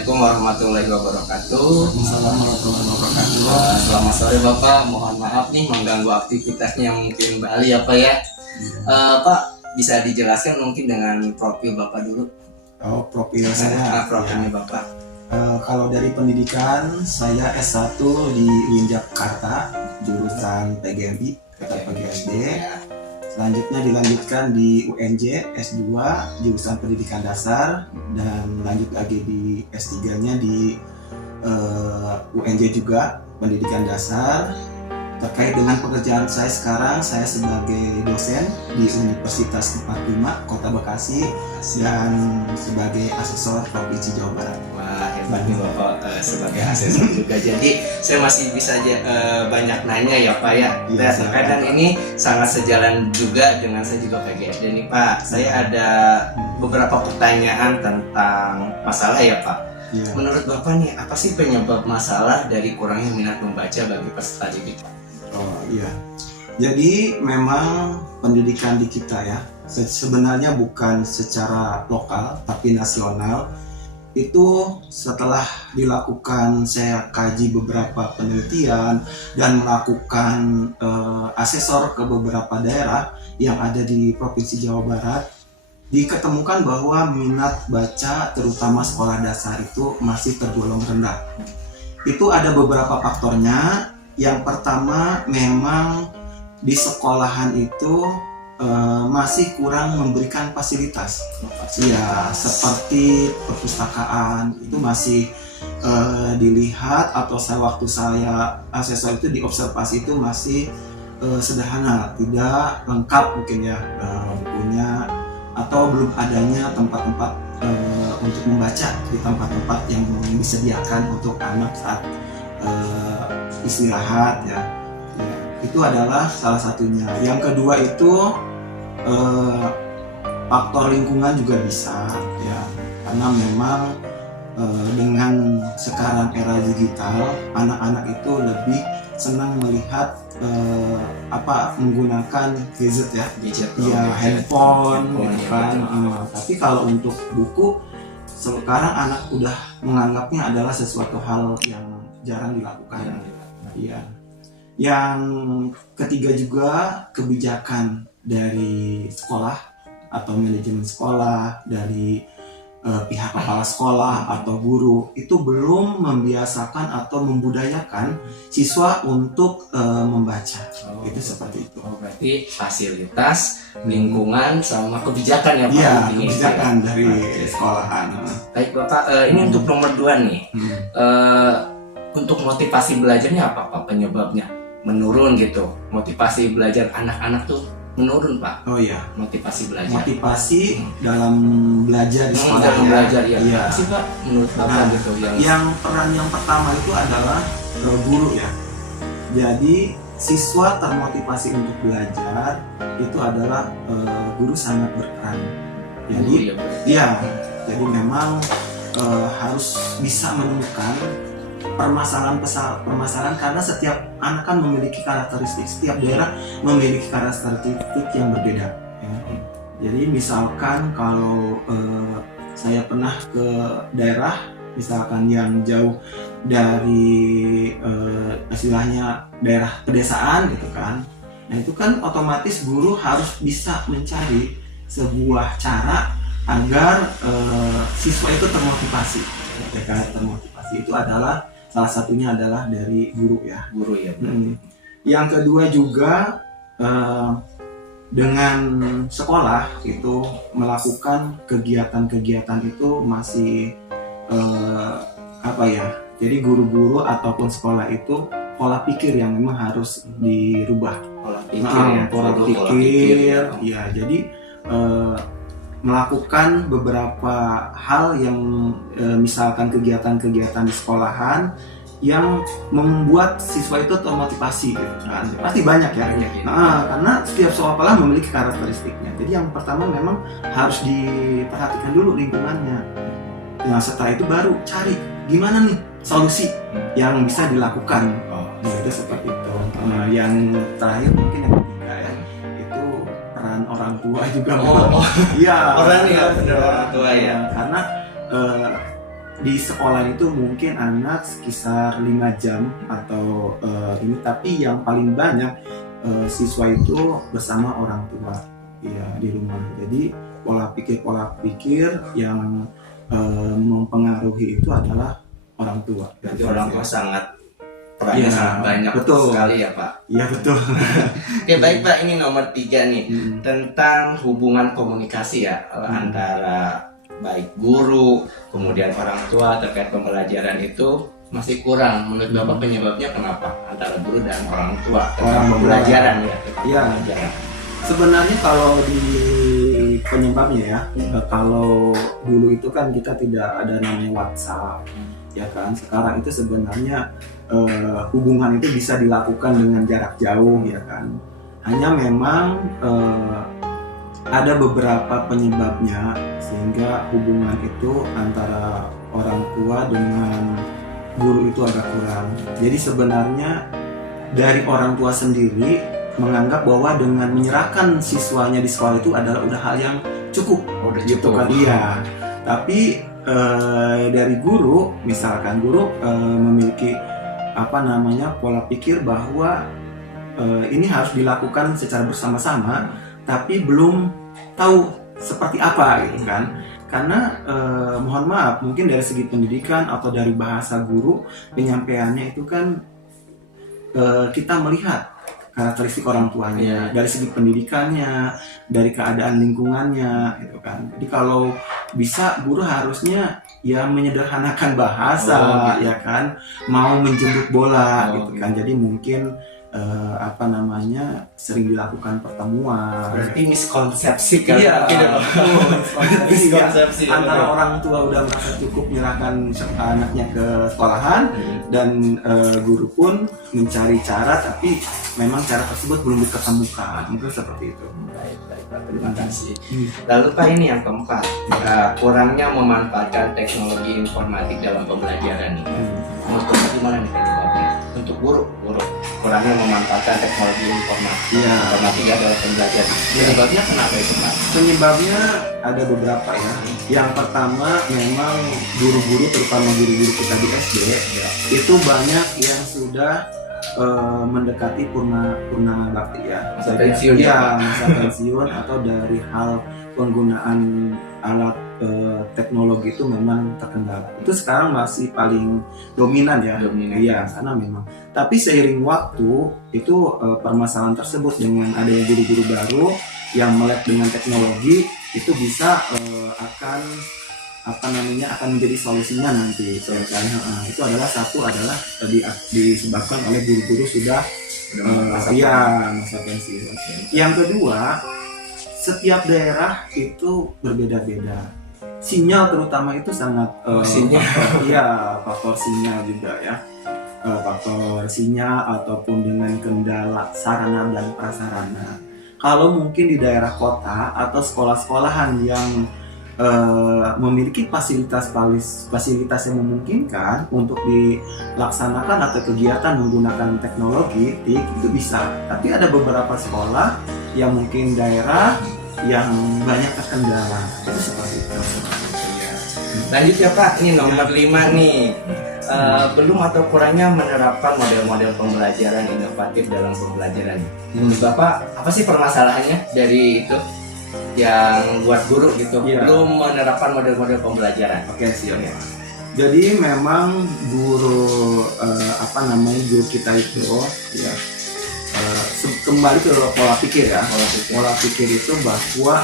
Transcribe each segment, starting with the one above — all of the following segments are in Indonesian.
Assalamualaikum warahmatullahi wabarakatuh. Assalamualaikum warahmatullahi wabarakatuh. Selamat sore Bapak, mohon maaf nih mengganggu aktivitasnya mungkin Bali ya Pak ya. Pak, bisa dijelaskan mungkin dengan profil Bapak dulu? Oh, profil saya. Profilnya Bapak. Kalau dari pendidikan, saya S1 di UIN Jakarta, jurusan PGMI, PGMD. Selanjutnya dilanjutkan di UNJ S2, jurusan pendidikan dasar, dan lanjut lagi di S3-nya di UNJ juga, pendidikan dasar. Terkait dengan pekerjaan saya sekarang, saya sebagai dosen di Universitas 45 Kota Bekasi dan sebagai asesor Provinsi Jawa Barat. Wah, hebat nih Bapak sebagai asesor juga. Jadi saya masih bisa banyak nanya ya Pak ya. Iya, Kadang ini sangat sejalan juga dengan saya juga PGSD nih Pak. Saya ada beberapa pertanyaan tentang masalah ya Pak. Ya. Menurut Bapak nih, apa sih penyebab masalah dari kurangnya minat membaca bagi peserta didik Pak? Oh iya, jadi memang pendidikan di kita ya sebenarnya bukan secara lokal tapi nasional. Itu setelah dilakukan saya kaji beberapa penelitian dan melakukan asesor ke beberapa daerah yang ada di Provinsi Jawa Barat, diketemukan bahwa minat baca terutama sekolah dasar itu masih tergolong rendah. Itu ada beberapa faktornya. Yang pertama, memang di sekolahan itu masih kurang memberikan fasilitas. Ya, seperti perpustakaan itu masih dilihat, atau waktu saya asesor itu diobservasi itu masih sederhana, tidak lengkap mungkin ya bukunya, atau belum adanya tempat-tempat untuk membaca di tempat-tempat yang disediakan untuk anak saat istirahat ya. Itu adalah salah satunya. Yang kedua itu faktor lingkungan juga bisa ya, karena memang dengan sekarang era digital, anak-anak itu lebih senang melihat menggunakan gadget ya, handphone gitu kan. Tapi kalau untuk buku, sekarang anak udah menganggapnya adalah sesuatu hal yang jarang dilakukan. Iya. Yang ketiga juga kebijakan dari sekolah atau manajemen sekolah, dari pihak kepala sekolah atau guru itu belum membiasakan atau membudayakan siswa untuk membaca. Itu seperti itu. Berarti fasilitas, lingkungan, sama kebijakan ya Pak? Iya, kebijakan dari sekolahan. Baik Bapak, ini untuk nomor 2 nih. Untuk motivasi belajarnya apa Pak penyebabnya? Menurun gitu. Motivasi belajar anak-anak tuh menurun Pak. Oh iya. Motivasi belajar. Motivasi dalam belajar di sekolah. Dalam belajar ya. Iya. Apa sih Pak menurut Bapak gitu yang peran yang pertama itu adalah guru ya. Jadi siswa termotivasi untuk belajar itu adalah guru sangat berperan. Jadi jadi memang harus bisa menemukan permasalahan karena setiap anak kan memiliki karakteristik, setiap daerah memiliki karakteristik yang berbeda ya. Jadi misalkan kalau saya pernah ke daerah misalkan yang jauh dari istilahnya daerah pedesaan gitu kan, nah itu kan otomatis guru harus bisa mencari sebuah cara agar siswa itu termotivasi. Termotivasi itu adalah salah satunya adalah dari guru ya. Yang kedua juga dengan sekolah itu melakukan kegiatan-kegiatan itu masih jadi guru-guru ataupun sekolah itu pola pikir yang memang harus dirubah. Pola pikir ya. Jadi melakukan beberapa hal yang misalkan kegiatan-kegiatan di sekolahan yang membuat siswa itu termotivasi gitu kan. Pasti banyak ya. Karena setiap sekolah memiliki karakteristiknya. Jadi yang pertama memang harus diperhatikan dulu lingkungannya. Nah setelah itu baru cari gimana nih solusi yang bisa dilakukan. Nah itu seperti itu. Yang terakhir mungkin yang ketiga ya, itu peran orang tua juga. Orang tua ya. Karena di sekolah itu mungkin anak sekitar 5 jam atau ini, tapi yang paling banyak siswa itu bersama orang tua ya di rumah. Jadi pola pikir yang mempengaruhi itu adalah orang tua. Jadi orang tua perannya sangat banyak betul sekali ya Pak. Iya betul. Oke baik Pak, ini nomor 3 nih tentang hubungan komunikasi ya antara baik guru kemudian orang tua terkait pembelajaran itu masih kurang. Menurut Bapak penyebabnya kenapa antara guru dan orang tua tentang pembelajaran ya? Iya. Sebenarnya kalau di penyebabnya ya, kalau dulu itu kan kita tidak ada namanya WhatsApp, ya kan. Sekarang itu sebenarnya hubungan itu bisa dilakukan dengan jarak jauh, ya kan. Hanya memang ada beberapa penyebabnya sehingga hubungan itu antara orang tua dengan guru itu agak kurang. Jadi sebenarnya dari orang tua sendiri menganggap bahwa dengan menyerahkan siswanya di sekolah itu adalah udah hal yang cukup, gitu kan. Iya. Tapi dari guru, misalkan guru memiliki pola pikir bahwa ini harus dilakukan secara bersama-sama, tapi belum tahu seperti apa gitu kan. Karena mohon maaf, mungkin dari segi pendidikan atau dari bahasa guru penyampaiannya itu kan kita melihat karakteristik orang tuanya, dari segi pendidikannya, dari keadaan lingkungannya gitu kan. Jadi kalau bisa guru harusnya ya menyederhanakan bahasa, ya kan, mau menjemput bola gitu kan. Jadi mungkin sering dilakukan pertemuan. Berarti miskonsepsi kan? Iya, miskonsepsi antara orang tua udah merasa cukup menyerahkan anaknya ke sekolahan, dan guru pun mencari cara, tapi memang cara tersebut belum diketemukan. Mungkin seperti itu. Baik Pak, terima kasih. Lalu Pak, ini yang keempat, kurangnya memanfaatkan teknologi informatik dalam pembelajaran nih. Menurut Bapak gimana nih penyebabnya? Untuk guru kurangnya memanfaatkan teknologi informatik dalam pembelajaran. Penyebabnya kenapa itu Pak? Penyebabnya ada beberapa ya. Yang pertama memang guru-guru, terutama guru-guru kita di SD itu banyak yang sudah mendekati purna bakti ya. Masa pensiun masa pensiun atau dari hal penggunaan alat teknologi itu memang terkendala. Itu sekarang masih paling dominan ya. Iya, karena memang. Tapi seiring waktu itu permasalahan tersebut dengan adanya guru-guru baru yang melek dengan teknologi itu bisa akan menjadi solusinya nanti. Itu adalah disebabkan oleh guru-guru sudah masa pensiun. Yang kedua, setiap daerah itu berbeda-beda. Sinyal terutama itu sangat faktor sinyal juga ya. Faktor sinyal ataupun dengan kendala sarana dan prasarana. Kalau mungkin di daerah kota atau sekolah-sekolahan yang memiliki fasilitas yang memungkinkan untuk dilaksanakan atau kegiatan menggunakan teknologi itu bisa. Tapi ada beberapa sekolah yang mungkin daerah yang banyak terkendala. Itu seperti itu. Lanjut ya Pak, ini nomor 5 nih. Belum atau kurangnya menerapkan model-model pembelajaran inovatif dalam pembelajaran. Menurut Bapak, apa sih permasalahannya dari itu yang buat guru gitu belum menerapkan model-model pembelajaran? Oke, siap ya. Jadi memang guru guru kita itu ya kembali ke pola pikir ya. Pola pikir itu bahwa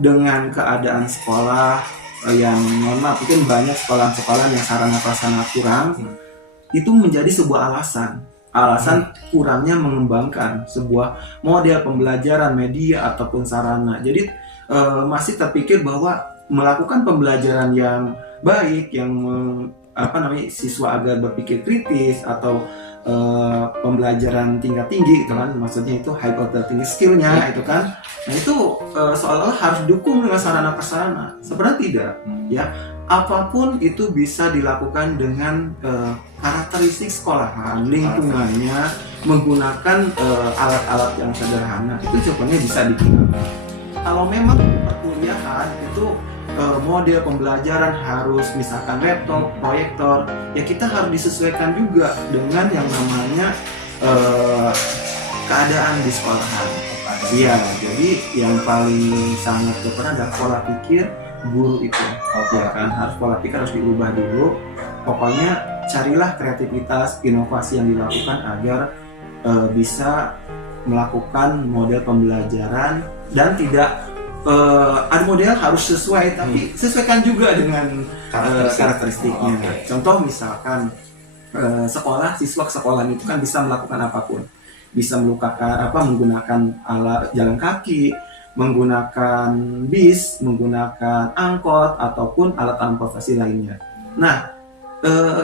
dengan keadaan sekolah yang mungkin banyak sekolah-sekolah yang sarana prasarana kurang, itu menjadi sebuah alasan kurangnya mengembangkan sebuah model pembelajaran, media ataupun sarana. Jadi masih terpikir bahwa melakukan pembelajaran yang baik, yang siswa agar berpikir kritis atau pembelajaran tingkat tinggi itu kan, maksudnya itu high order tinggi skillnya itu kan. Nah itu seolah-olah harus didukung dengan sarana prasarana. Sebenarnya tidak ya. Apapun itu bisa dilakukan dengan karakteristik sekolahan, lingkungannya, menggunakan alat-alat yang sederhana. Itu sebenarnya bisa digunakan. Kalau memang perkuliahan itu model pembelajaran harus misalkan laptop, proyektor, ya kita harus disesuaikan juga dengan yang namanya keadaan di sekolahan. Iya, jadi yang paling sangat berperan adalah pola pikir guru itu. Ya kan, harus pola pikir harus diubah dulu. Pokoknya carilah kreativitas, inovasi yang dilakukan agar bisa melakukan model pembelajaran dan tidak ada model harus sesuai, tapi sesuaikan juga dengan karakteristiknya. Contoh misalkan sekolah, siswa ke sekolah itu kan bisa melakukan apapun, bisa menggunakan alat jalan kaki, menggunakan bis, menggunakan angkot ataupun alat transportasi lainnya. Nah,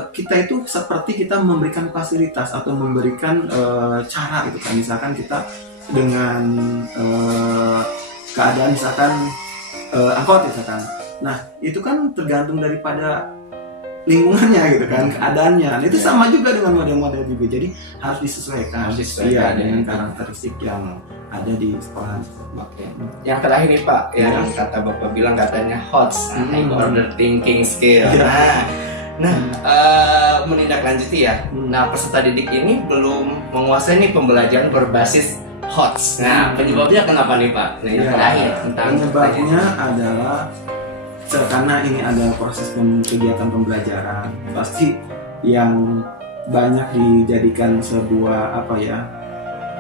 kita itu seperti kita memberikan fasilitas atau memberikan cara gitu kan, misalkan kita dengan keadaan misalkan angkot misalkan, nah itu kan tergantung daripada lingkungannya gitu kan, keadaannya. Nah, itu sama juga dengan model-model juga, jadi harus disesuaikan, ya, dengan karakteristik yang ada di sekolah. Oke. Yang terakhir nih Pak, yang kata Bapak bilang katanya HOTS, order thinking skill. Nah, menindaklanjuti ya. Nah, peserta didik ini belum menguasai nih pembelajaran berbasis HOTS. Nah, penyebabnya kenapa nih Pak? Nah, yang terakhir tentang penyebabnya adalah karena ini adalah proses kegiatan pembelajaran, pasti yang banyak dijadikan sebuah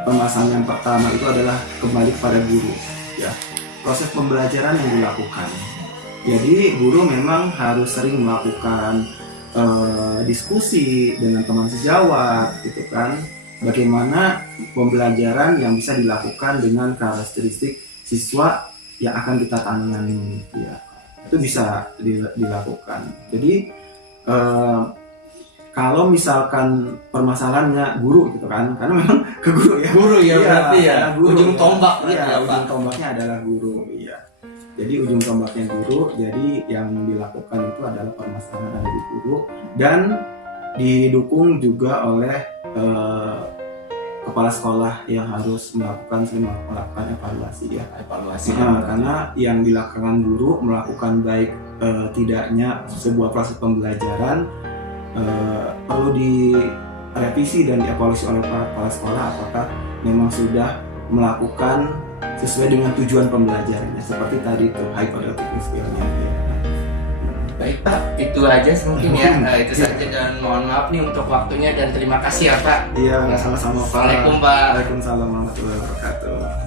permasalahan yang pertama itu adalah kembali kepada guru, ya, proses pembelajaran yang dilakukan. Jadi guru memang harus sering melakukan diskusi dengan teman sejawat, gitu kan, bagaimana pembelajaran yang bisa dilakukan dengan karakteristik siswa yang akan kita tangani, ya, itu bisa dilakukan. Jadi kalau misalkan permasalahannya guru gitu kan, karena memang ke guru ya, berarti ya guru, ujung tombak ya, ujung tombaknya adalah guru, iya. Jadi ujung tombaknya guru, jadi yang dilakukan itu adalah permasalahan ada di guru dan didukung juga oleh kepala sekolah yang harus melakukan evaluasi, ya. Karena yang dilakukan guru melakukan baik tidaknya sebuah proses pembelajaran perlu direvisi dan dievaluasi oleh kepala sekolah apakah memang sudah melakukan sesuai dengan tujuan pembelajarannya, seperti tadi itu high order thinking skill-nya. Baik Pak, itu aja mungkin ya. Itu saja dan mohon maaf nih untuk waktunya dan terima kasih ya Pak. Iya, sama-sama Pak. Assalamualaikum Pak. Waalaikumsalam warahmatullahi wabarakatuh.